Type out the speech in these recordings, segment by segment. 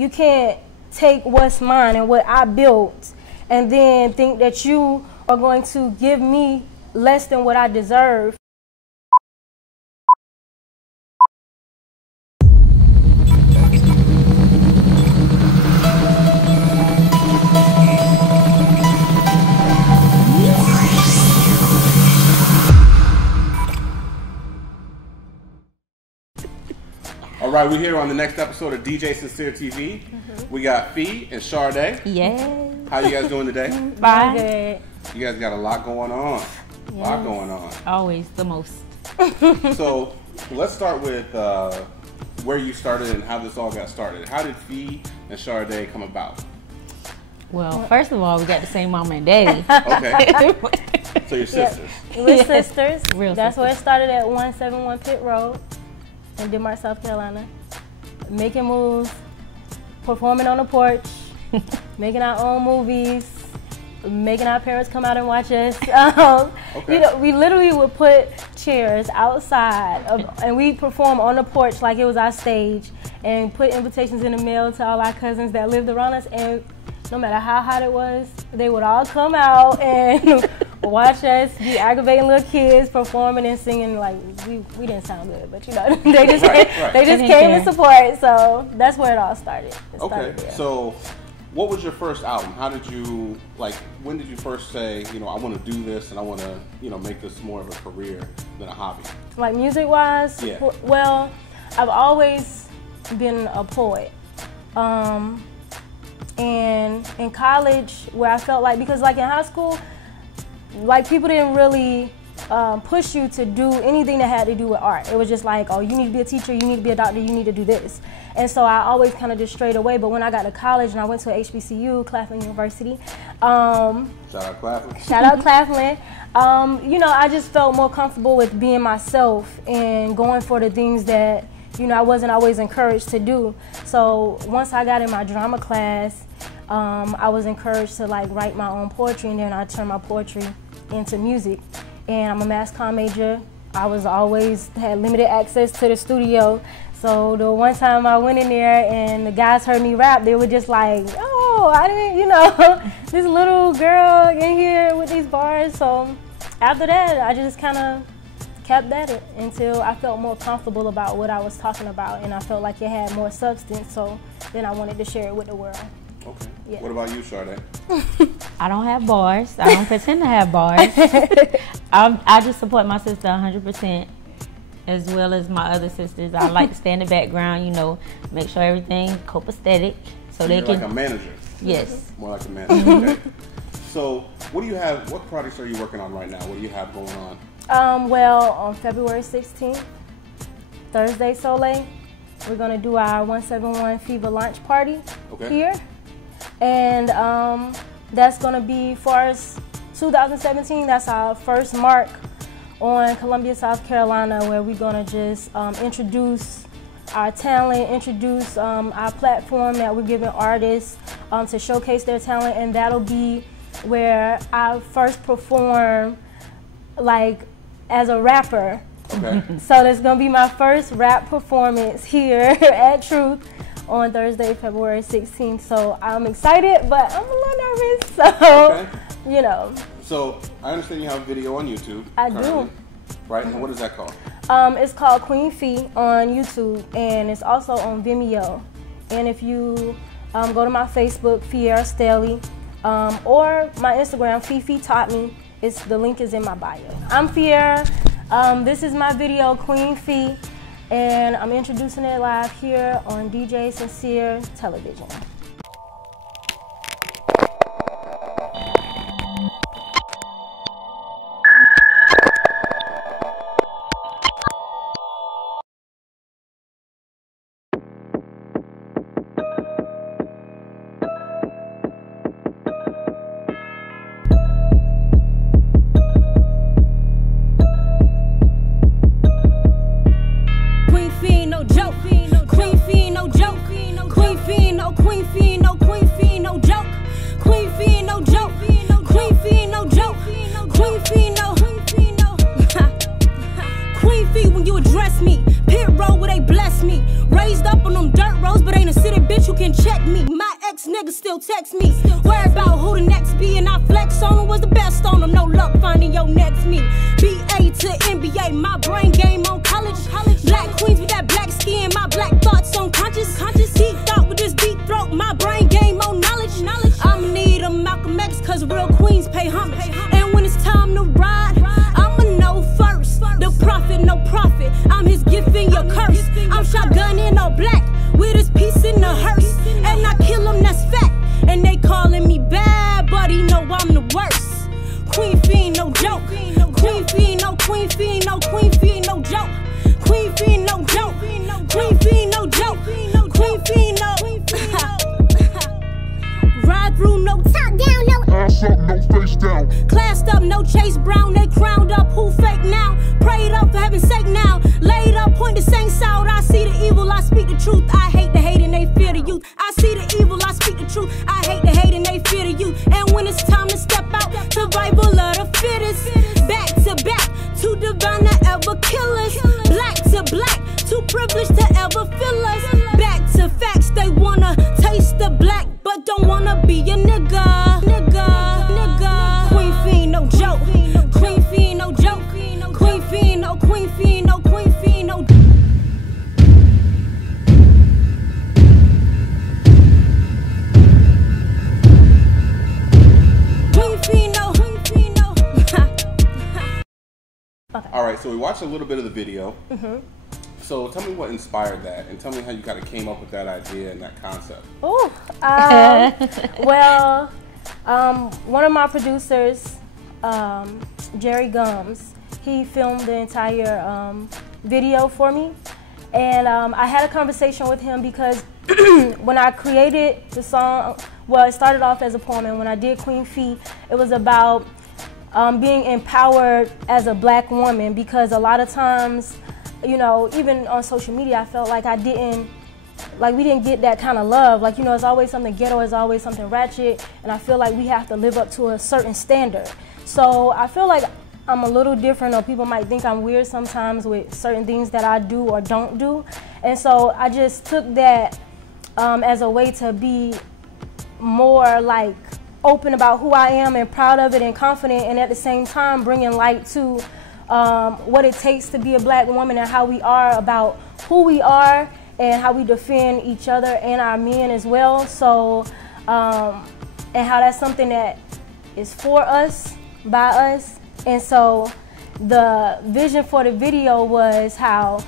You can't take what's mine and what I built and then think that you are going to give me less than what I deserve. All right, we're here on the next episode of DJ Sincere TV. We got Fee and Sade. Yes. How you guys doing today? Fine. Good. You guys got a lot going on. A lot going on. Always the most. So let's start with where you started and how this all got started. How did Fee and Sade come about? Well, first of all, we got the same mama and daddy. Okay. So you're sisters. Yep. We're sisters. Real That's sisters. where it started at 171 Pitt Road in Denmark, South Carolina. Making moves, performing on the porch, making our own movies, making our parents come out and watch us. Okay. You know, we literally would put chairs outside and we perform on the porch like it was our stage and put invitations in the mail to all our cousins that lived around us, and no matter how hot it was, they would all come out and watch us be aggravating little kids performing and singing. Like we didn't sound good, but you know, they just came to support. So that's where it all started. Okay. So what was your first album? How did you, like, when did you first say, you know, I want to do this and I want to, you know, make this more of a career than a hobby? Like music-wise? Yeah. Well, I've always been a poet. And in college, where I felt like, because like in high school, like people didn't really push you to do anything that had to do with art. It was just like, oh, you need to be a teacher, you need to be a doctor, you need to do this. And so I always kind of just strayed away. But when I got to college and I went to HBCU, Claflin University. Shout out Claflin. Shout out Claflin. You know, I just felt more comfortable with being myself and going for the things that, you know, I wasn't always encouraged to do. So once I got in my drama class, I was encouraged to like write my own poetry, and then I turned my poetry into music. And I'm a mass comm major. I was always had limited access to the studio. So the one time I went in there and the guys heard me rap, they were just like, oh, I didn't, you know, this little girl in here with these bars. So after that, I just kind of kept at it until I felt more comfortable about what I was talking about, and I felt like it had more substance. So then I wanted to share it with the world. Okay. Yeah. What about you, Sade? I don't have bars. I don't pretend to have bars. I just support my sister 100%, as well as my other sisters. I like to stay in the background, you know, make sure everything copacetic, so they You're can. like a manager. Yes. More like a manager. Okay. So what do you have? What projects are you working on right now? What do you have going on? Well, on February 16th, Thursday Soleil, we're gonna do our 171 Feva launch party here. And that's gonna be, for us, 2017, that's our first mark on Columbia, South Carolina, where we're gonna just introduce our talent, introduce our platform that we're giving artists to showcase their talent, and that'll be where I first perform like as a rapper. Okay. So that's gonna be my first rap performance here at Truth on Thursday, February 16th. So I'm excited, but I'm a little nervous. So, you know. So I understand you have a video on YouTube. I currently, do. Right? And what is that called? It's called Queen Fee on YouTube, and it's also on Vimeo. And if you go to my Facebook, Fiera Staley, or my Instagram, Fifi Taught Me, the link is in my bio. I'm Fiera. This is my video, Queen Fee, and I'm introducing it live here on DJ Sincere Television. When you address me, pit road where they bless me. Raised up on them dirt roads, but ain't a city bitch who can check me. My ex nigga still text me. Worry about who the next be, and I flex on them, was the best on them. No luck finding your next me. BA to NBA, my brain game on college. Black queens with that black skin, my black thoughts on conscious. Deep thought with this deep throat, my brain game on knowledge. I'ma need a Malcolm X, cause real queens pay homage. And when it's time to ride, I'ma know first. The prophet, no profit. I'm his gift and your curse. I'm shotgunning all black with his piece in the hearse. And I kill him, that's fact. And they calling me bad, but he know I'm the worst. Queen fiend, no joke. Queen fiend, no queen fiend, no queen fiend, no joke. Queen fiend, no joke. Queen fiend, no joke. Queen fiend, no. Ride through, no top down, no ass up, no face down. Classed up, no Chase Brown. They crowned up, who fake now? Prayed up for heaven's sake now. Laid up, point the saints out. I see the evil, I speak the truth. I hate the hate and they fear the youth. I see the evil, I speak the truth. I hate the hate and they fear the youth. And when it's time to step out, survival of the fittest. Back to back, too divine to ever kill us. Black to black, too privileged to ever feel us. Back to facts, they wanna taste the black, but don't wanna be a nigga. Queen fiend, no joke. Queen fiend, no joke. Queen fiend, no queen fiend, no queen fiend, no. Queen fiend, no. All right, so we watched a little bit of the video. So tell me what inspired that, and tell me how you kind of came up with that idea and that concept. Oh, well, one of my producers, Jerry Gums, he filmed the entire video for me, and I had a conversation with him because when I created the song, well, it started off as a poem, and when I did Queen Fee, it was about being empowered as a black woman, because a lot of times, you know, even on social media, I felt like we didn't get that kind of love. Like, you know, it's always something ghetto, it's always something ratchet, and I feel like we have to live up to a certain standard. So I feel like I'm a little different, or people might think I'm weird sometimes with certain things that I do or don't do. And so I just took that as a way to be more like open about who I am and proud of it and confident, and at the same time bringing light to what it takes to be a black woman and how we are about who we are and how we defend each other and our men as well. So, and how that's something that is for us, by us. And so the vision for the video was how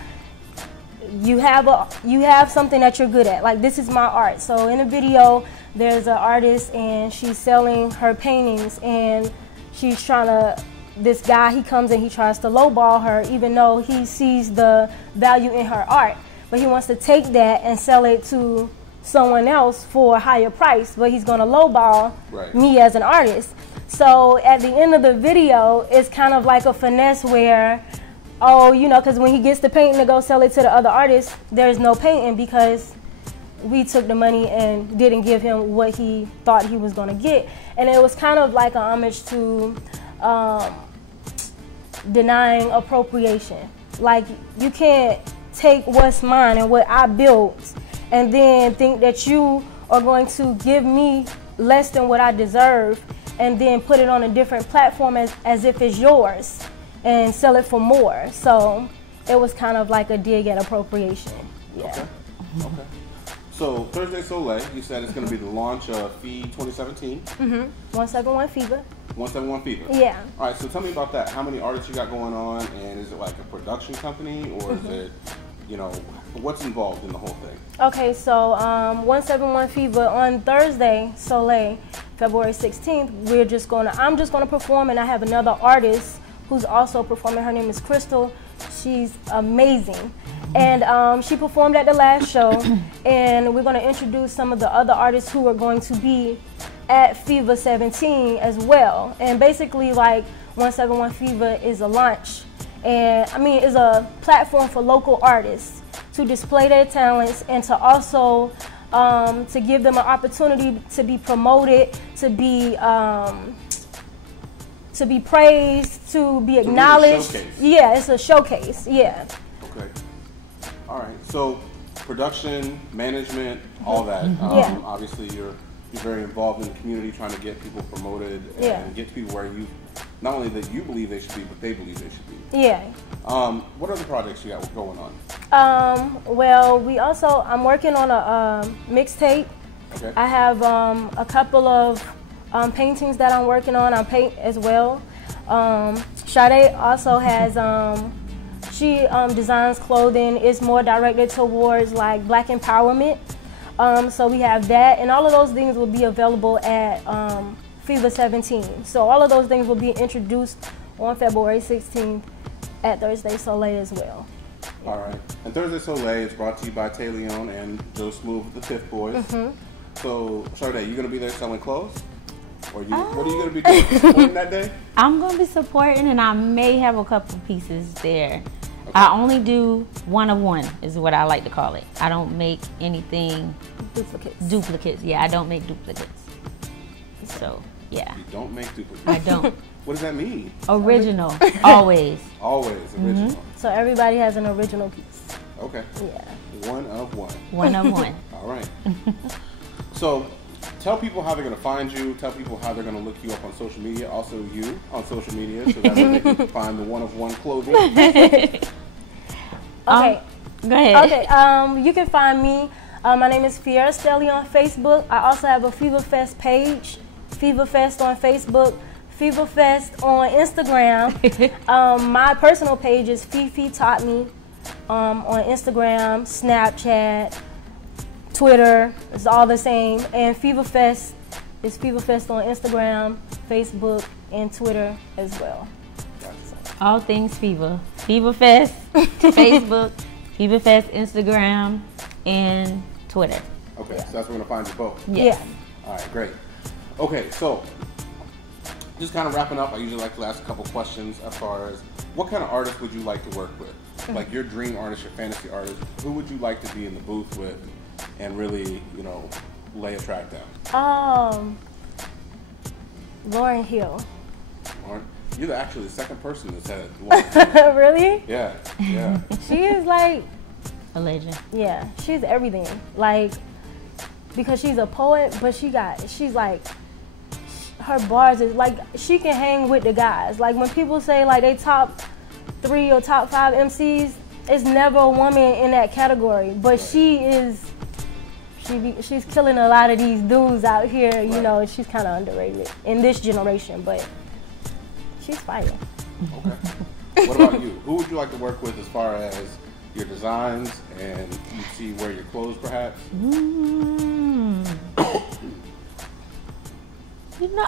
you have something that you're good at. Like, this is my art. So in the video, there's an artist and she's selling her paintings, and she's trying to, this guy, he comes and he tries to lowball her, even though he sees the value in her art. But he wants to take that and sell it to someone else for a higher price, but he's gonna lowball me as an artist. So at the end of the video, it's kind of like a finesse where, oh, you know, because when he gets the painting to go sell it to the other artist, there's no painting because we took the money and didn't give him what he thought he was gonna get. And it was kind of like an homage to denying appropriation. Like, you can't take what's mine and what I built and then think that you are going to give me less than what I deserve and then put it on a different platform as if it's yours and sell it for more. So it was kind of like a dig at appropriation. Yeah. Okay. Okay. So Thursday Soleil, you said it's going to be the launch of Fee 2017. 171 Feva. 171 Feva. Yeah. All right. So tell me about that. How many artists you got going on, and is it like a production company, or is it, you know, what's involved in the whole thing? Okay, so 171 Feva on Thursday Soleil, February 16th. I'm just gonna perform, and I have another artist who's also performing. Her name is Crystal. She's amazing. And she performed at the last show, and we're going to introduce some of the other artists who are going to be at Feva 17 as well. And basically, like, 171 Feva is a launch, and I mean, it's a platform for local artists to display their talents and to also to give them an opportunity to be promoted, to be praised, to be acknowledged. Really, yeah, it's a showcase. Yeah. Okay. All right. So production, management, all that. Yeah. Obviously, you're very involved in the community, trying to get people promoted and get people where you, not only that you believe they should be, but they believe they should be. Yeah. What other projects you got going on? Well, I'm working on a mixtape. Okay. I have a couple of paintings that I'm working on. I paint as well. Sade also has, she designs clothing. It's more directed towards like Black empowerment. So we have that, and all of those things will be available at Feva 17. So all of those things will be introduced on February 16th at Thursday Soleil as well. All right. And Thursday Soleil is brought to you by Tayleon and Joe Smooth, the Fifth Boys. So, Sade, you going to be there selling clothes? Or what are you going to be doing? Supporting that day? I'm going to be supporting, and I may have a couple pieces there. Okay. I only do one of one, is what I like to call it. I don't make anything duplicates. Yeah, I don't make duplicates. So, yeah. You don't make duplicates? I don't. What does that mean? Original, always. Always original. So everybody has an original piece. Okay. Yeah. One of one. One of one. All right. So, tell people how they're going to find you. Tell people how they're going to look you up on social media. Also, you on social media, so that way they can find the one of one clothing. Okay. Go ahead. Okay. You can find me. My name is Fiera Stelly on Facebook. I also have a Feva Fest page. Feva Fest on Facebook. Feva Fest on Instagram. My personal page is Fifi Taught Me on Instagram, Snapchat, Twitter. It's all the same. And Feva Fest is Feva Fest on Instagram, Facebook, and Twitter as well. All things Feva. Feva Fest, Facebook, Feva Fest, Instagram, and Twitter. Okay, so that's where we're going to find you both. Yes. Yeah. All right, great. Okay, so just kind of wrapping up, I usually like to ask a couple questions as far as what kind of artist would you like to work with? Like your dream artist, your fantasy artist, who would you like to be in the booth with and really, lay a track down? Lauryn Hill. Lauren, you're actually the second person that's had Lauryn Hill. Really? Yeah. She is like A legend. Yeah, she's everything. Like, because she's a poet, but she's like, her bars is like, she can hang with the guys. Like when people say like they top 3 or top 5 MCs, it's never a woman in that category. But she's killing a lot of these dudes out here. You know, she's kind of underrated in this generation, but she's fire. Okay. What about you? Who would you like to work with as far as your designs and you see wear your clothes perhaps?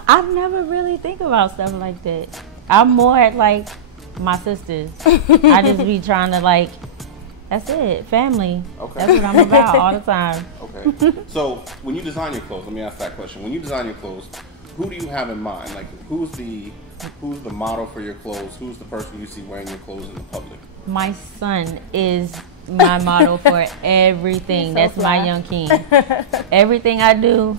I never really think about stuff like that. I'm more like my sisters. I just be trying to like, that's it, family. Okay. That's what I'm about all the time. Okay. So when you design your clothes, let me ask that question. When you design your clothes, who do you have in mind? Like who's the model for your clothes? Who's the person you see wearing your clothes in the public? My son is my model for everything. So that's fly. my young king. Everything I do,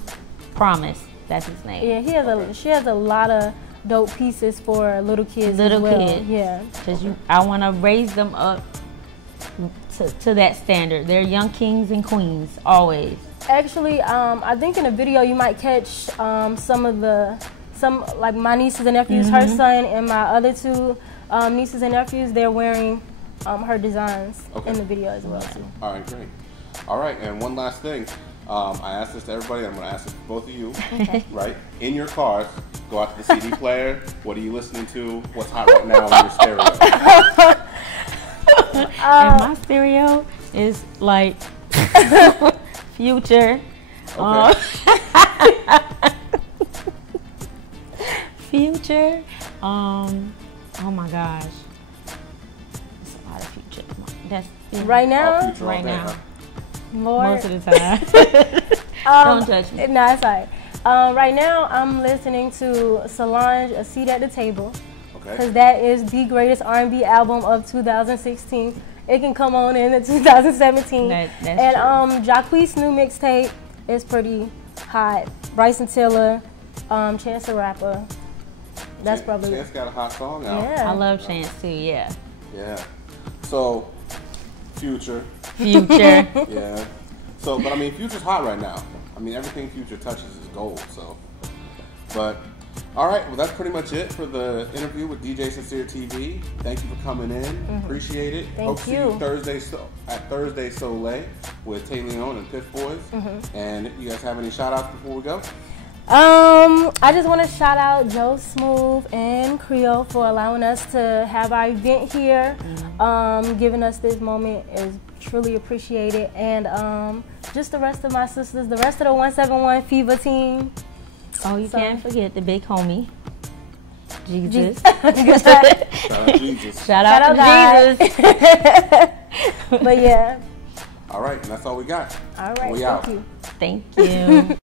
promise. That's his name. Yeah, she has a lot of dope pieces for little kids. Little as well. kids. Yeah. Because I want to raise them up to that standard. They're young kings and queens, always. Actually, I think in a video you might catch some like my nieces and nephews, her son and my other 2 nieces and nephews, they're wearing her designs in the video as well too. All right, great. All right, and one last thing. I asked this to everybody. I'm going to ask it to both of you. Okay. Right? In your cars, go out to the CD player. What are you listening to? What's hot right now in your stereo? And my stereo is like Future. Okay. Future. Oh my gosh. It's a lot of Future. That's Right now? Future right all day, now. huh? Lord. Most of the time. Don't touch me. No, it's all right. Right now, I'm listening to Solange, A Seat at the Table, because that is the greatest R&B album of 2016. It can come on in 2017. That's and true. Jacquees' new mixtape is pretty hot. Bryson Tiller, Chance the Rapper. That's probably Chance got a hot song out. Yeah. I love Chance too, yeah. Yeah. So, Future, Future. Yeah. So, but I mean, Future's hot right now. I mean, everything Future touches is gold. So, but all right. Well, that's pretty much it for the interview with DJ Sincere TV. Thank you for coming in. Appreciate it. Thank Hope to see you. you Thursday at Thursday Soleil with Tay Leon and Piff Boys. And you guys have any shout outs before we go? I just want to shout out Joe Smooth and Creole for allowing us to have our event here. Giving us this moment is truly appreciated. And just the rest of my sisters, the rest of the 171 Feva team. Oh, you can't forget the big homie, Jesus. Shout out Jesus. Shout out to God. Jesus. But yeah. All right, and that's all we got. All right. We Thank out. you. Thank you.